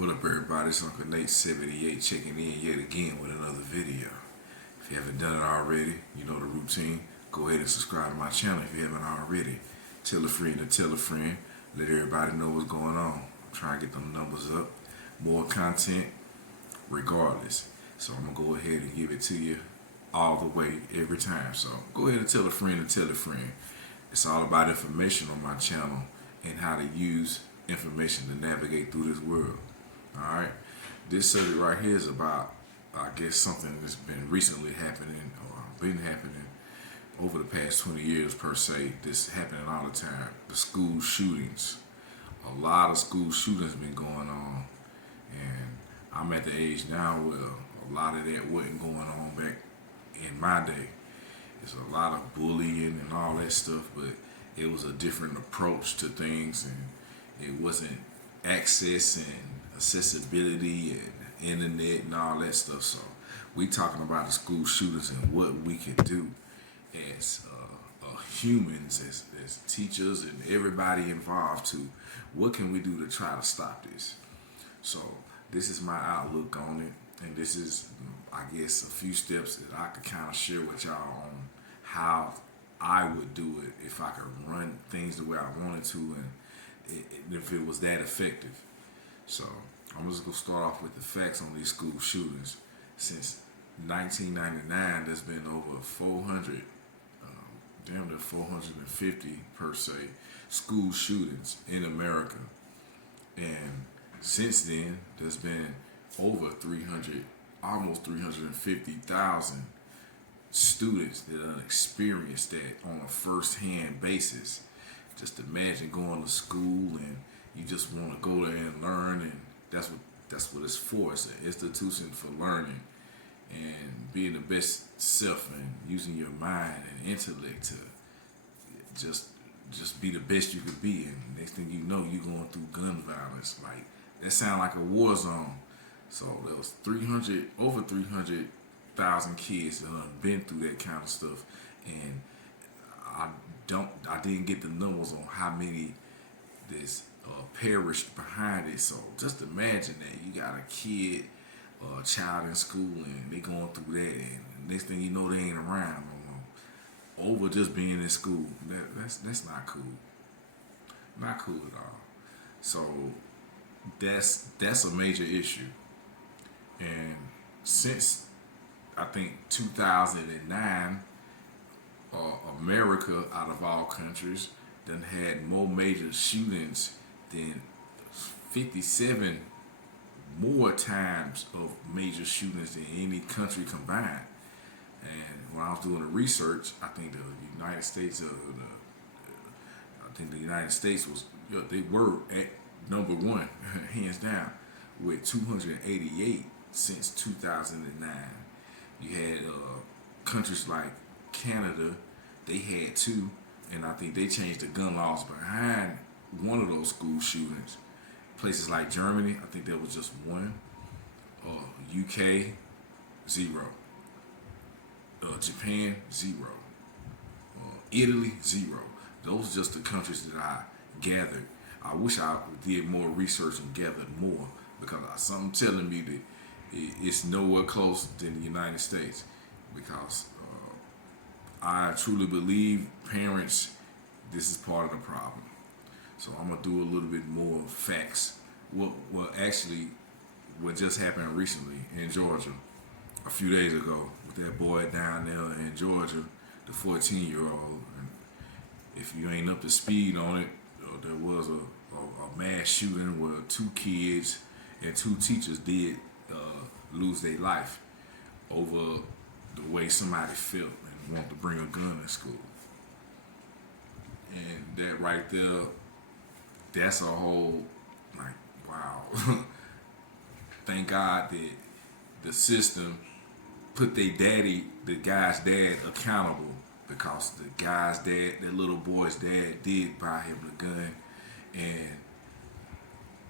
What up, everybody? It's Uncle Nate 78 checking in yet again with another video. If you haven't done it already, you know the routine. Go ahead and subscribe to my channel if you haven't already. Tell a friend to tell a friend. Let everybody know what's going on. I'm trying to get them numbers up. More content, regardless. So I'm gonna go ahead and give it to you all the way every time. So go ahead and tell a friend to tell a friend. It's all about information on my channel and how to use information to navigate through this world. Alright, this subject right here is about, I guess, something that's been recently happening or been happening over the past 20 years per se. This happening all the time. The school shootings. A lot of school shootings been going on, and I'm at the age now where a lot of that wasn't going on back in my day. There's a lot of bullying and all that stuff, but it was a different approach to things, and it wasn't access and accessibility and internet and all that stuff. So we talking about the school shootings and what we can do as humans, as teachers and everybody involved to what can we do to try to stop this. So this is my outlook on it, and this is, I guess, a few steps that I could kind of share with y'all on how I would do it if I could run things the way I wanted to, and if it was that effective. So I'm just gonna start off with the facts on these school shootings. Since 1999, there's been over 400, damn near 450 per se, school shootings in America. And since then, there's been over 300, almost 350,000 students that have experienced that on a first-hand basis. Just imagine going to school and you just want to go there and learn, and that's what it's for. It's an institution for learning and being the best self and using your mind and intellect to just be the best you could be. And next thing you know, you're going through gun violence. Like, that sound like a war zone. So there was over 300,000 kids that have been through that kind of stuff, and I didn't get the numbers on how many this perished behind it. So just imagine that you got a kid or a child in school and they going through that, and next thing you know, they ain't around no more over just being in school. That's not cool. Not cool at all. So that's a major issue. And since I think 2009, America, out of all countries, done had more major shootings than 57 more times of major shootings than any country combined. And when I was doing the research, I think the United States was, they were at number one, hands down, with 288 since 2009. You had countries like Canada, they had two, and I think they changed the gun laws behind one of those school shootings. Places like Germany, I think there was just one. UK, zero. Japan, zero. Italy, zero. Those are just the countries that I gathered. I wish I did more research and gathered more, because something telling me that it's nowhere close than the United States, because I truly believe parents, this is part of the problem. So I'm gonna do a little bit more facts. What just happened recently in Georgia a few days ago with that boy down there in Georgia, the 14-year-old. And if you ain't up to speed on it, there was a mass shooting where two kids and two teachers did lose their life over the way somebody felt and wanted to bring a gun in school. And that right there, that's a whole, like, wow. Thank God that the system put the guy's dad accountable, because the guy's dad, that little boy's dad, did buy him the gun, and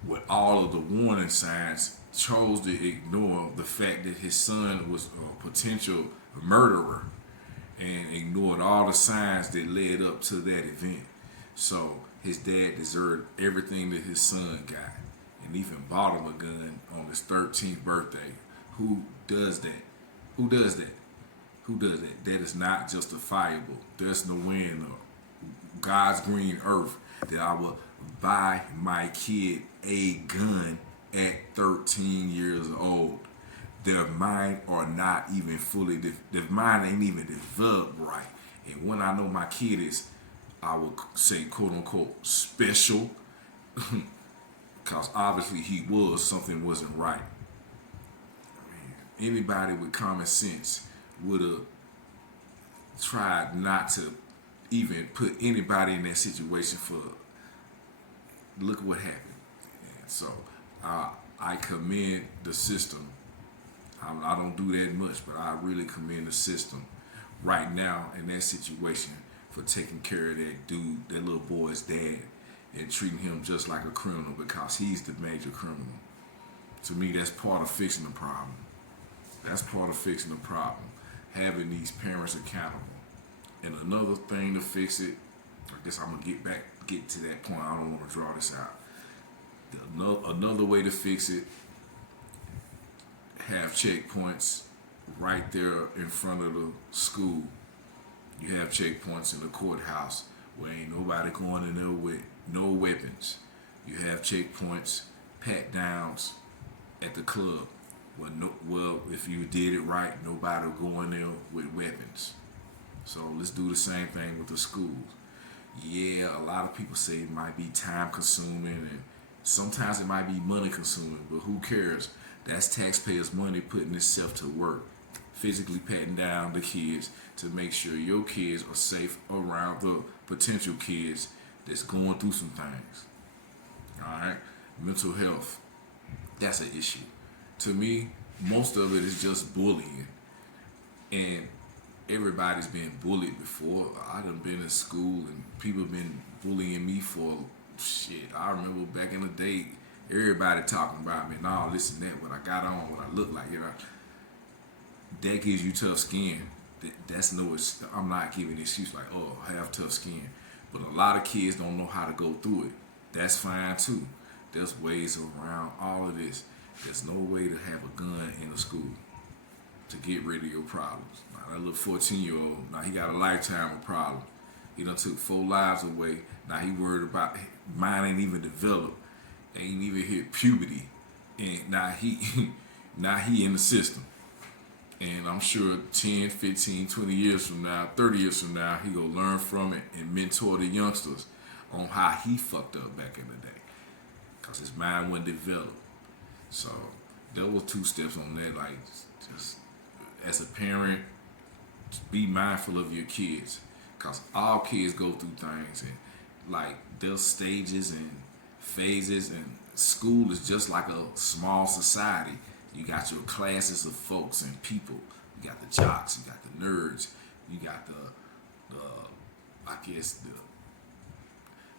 with all of the warning signs, chose to ignore the fact that his son was a potential murderer, and ignored all the signs that led up to that event. So his dad deserved everything that his son got, and and even bought him a gun on his 13th birthday. Who does that? Who does that? Who does that? That is not justifiable. There's no way in God's green earth that I will buy my kid a gun at 13 years old. Their mind are not even fully, their mind ain't even developed right. And when I know my kid is, I would say, quote unquote, special, because obviously he was, something wasn't right. Anybody with common sense would have tried not to even put anybody in that situation for, look what happened. And so I commend the system. I don't do that much, but I really commend the system right now in that situation for taking care of that dude, that little boy's dad, and treating him just like a criminal because he's the major criminal. To me, that's part of fixing the problem. That's part of fixing the problem. Having these parents accountable. And another thing to fix it, I guess I'm gonna get to that point. I don't want to draw this out. Another way to fix it, have checkpoints right there in front of the school. You have checkpoints in the courthouse where ain't nobody going in there with no weapons. You have checkpoints, pat downs at the club. Well, if you did it right, nobody will go in there with weapons. So let's do the same thing with the schools. Yeah, a lot of people say it might be time consuming and sometimes it might be money consuming, but who cares? That's taxpayers' money putting itself to work, physically patting down the kids to make sure your kids are safe around the potential kids that's going through some things. All right, mental health, that's an issue. To me, most of it is just bullying, and everybody's been bullied before. I done been in school and people been bullying me for shit. I remember back in the day, everybody talking about me and all this and that, what I got on, what I look like, that gives you tough skin. That's no, I'm not giving an excuse like, oh, I have tough skin. But a lot of kids don't know how to go through it. That's fine too. There's ways around all of this. There's no way to have a gun in a school to get rid of your problems. Now, that little 14-year-old, now he got a lifetime of problems. He done took 4 lives away. Now he worried about, mine ain't even developed, ain't even hit puberty. And now he in the system. And I'm sure 10, 15, 20 years from now, 30 years from now, he gonna learn from it and mentor the youngsters on how he fucked up back in the day. Because his mind wasn't developed. So there were 2 steps on that. Like, just as a parent, just be mindful of your kids. Because all kids go through things. And like, there's stages and phases. And school is just like a small society. You got your classes of folks and people. You got the jocks, you got the nerds, you got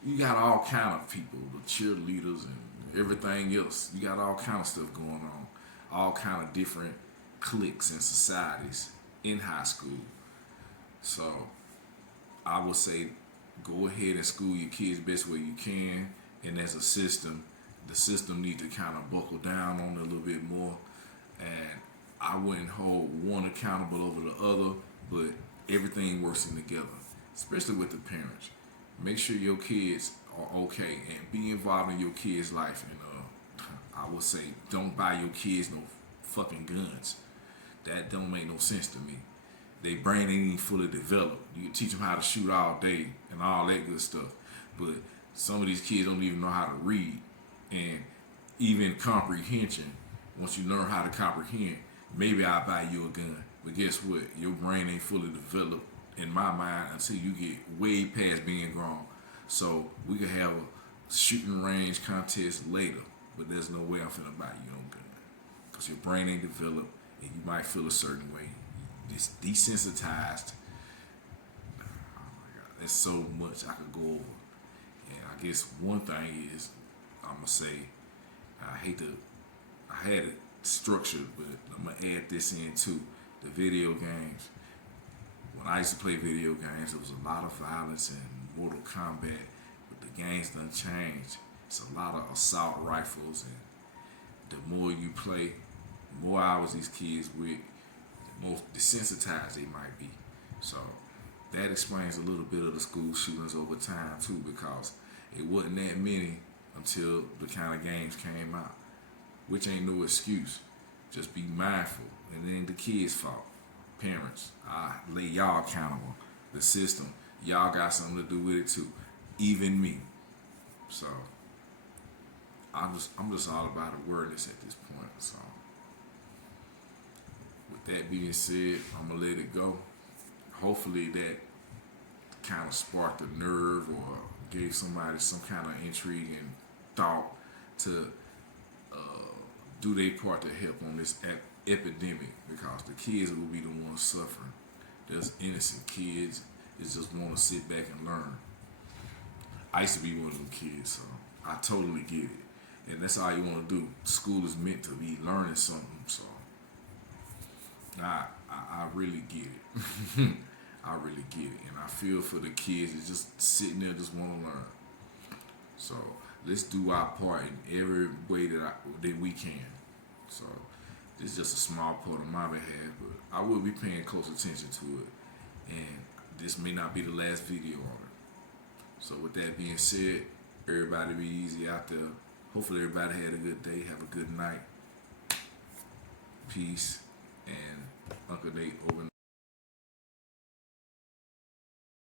you got all kind of people, the cheerleaders and everything else. You got all kind of stuff going on, all kind of different cliques and societies in high school. So I would say go ahead and school your kids best way you can, and as a system, the system needs to kind of buckle down on it a little bit more. And I wouldn't hold one accountable over the other, but everything works in together, especially with the parents. Make sure your kids are okay and be involved in your kids' life. And I would say don't buy your kids no fucking guns. That don't make no sense to me. Their brain ain't even fully developed. You can teach them how to shoot all day and all that good stuff, but some of these kids don't even know how to read. And even comprehension, once you learn how to comprehend, maybe I'll buy you a gun. But guess what? Your brain ain't fully developed, in my mind, until you get way past being grown. So we could have a shooting range contest later, but there's no way I'm finna buy you no gun. Because your brain ain't developed, and you might feel a certain way. It's desensitized. Oh my God, there's so much I could go over. And I guess one thing is, I'm gonna say, I had it structured, but I'm gonna add this in too. The video games. When I used to play video games, there was a lot of violence and Mortal Kombat, but the games done changed. It's a lot of assault rifles, and the more you play, the more hours these kids with, the more desensitized they might be. So that explains a little bit of the school shootings over time too, because it wasn't that many until the kind of games came out, which ain't no excuse. Just be mindful, and then the kids' fault. Parents, I lay y'all accountable. The system, y'all got something to do with it too. Even me. So I'm just all about awareness at this point. So with that being said, I'm gonna let it go. Hopefully that kind of sparked a nerve or gave somebody some kind of intrigue and thought to do their part to help on this epidemic, because the kids will be the ones suffering. There's innocent kids that just want to sit back and learn. I used to be one of them kids, so I totally get it. And that's all you want to do. School is meant to be learning something, so I really get it. I really get it, and I feel for the kids that just sitting there just want to learn. So let's do our part in every way that we can. So this is just a small part on my behalf, but I will be paying close attention to it, and this may not be the last video on it. So with that being said, everybody be easy out there. Hopefully everybody had a good day. Have a good night. Peace, and Uncle Nate over and out.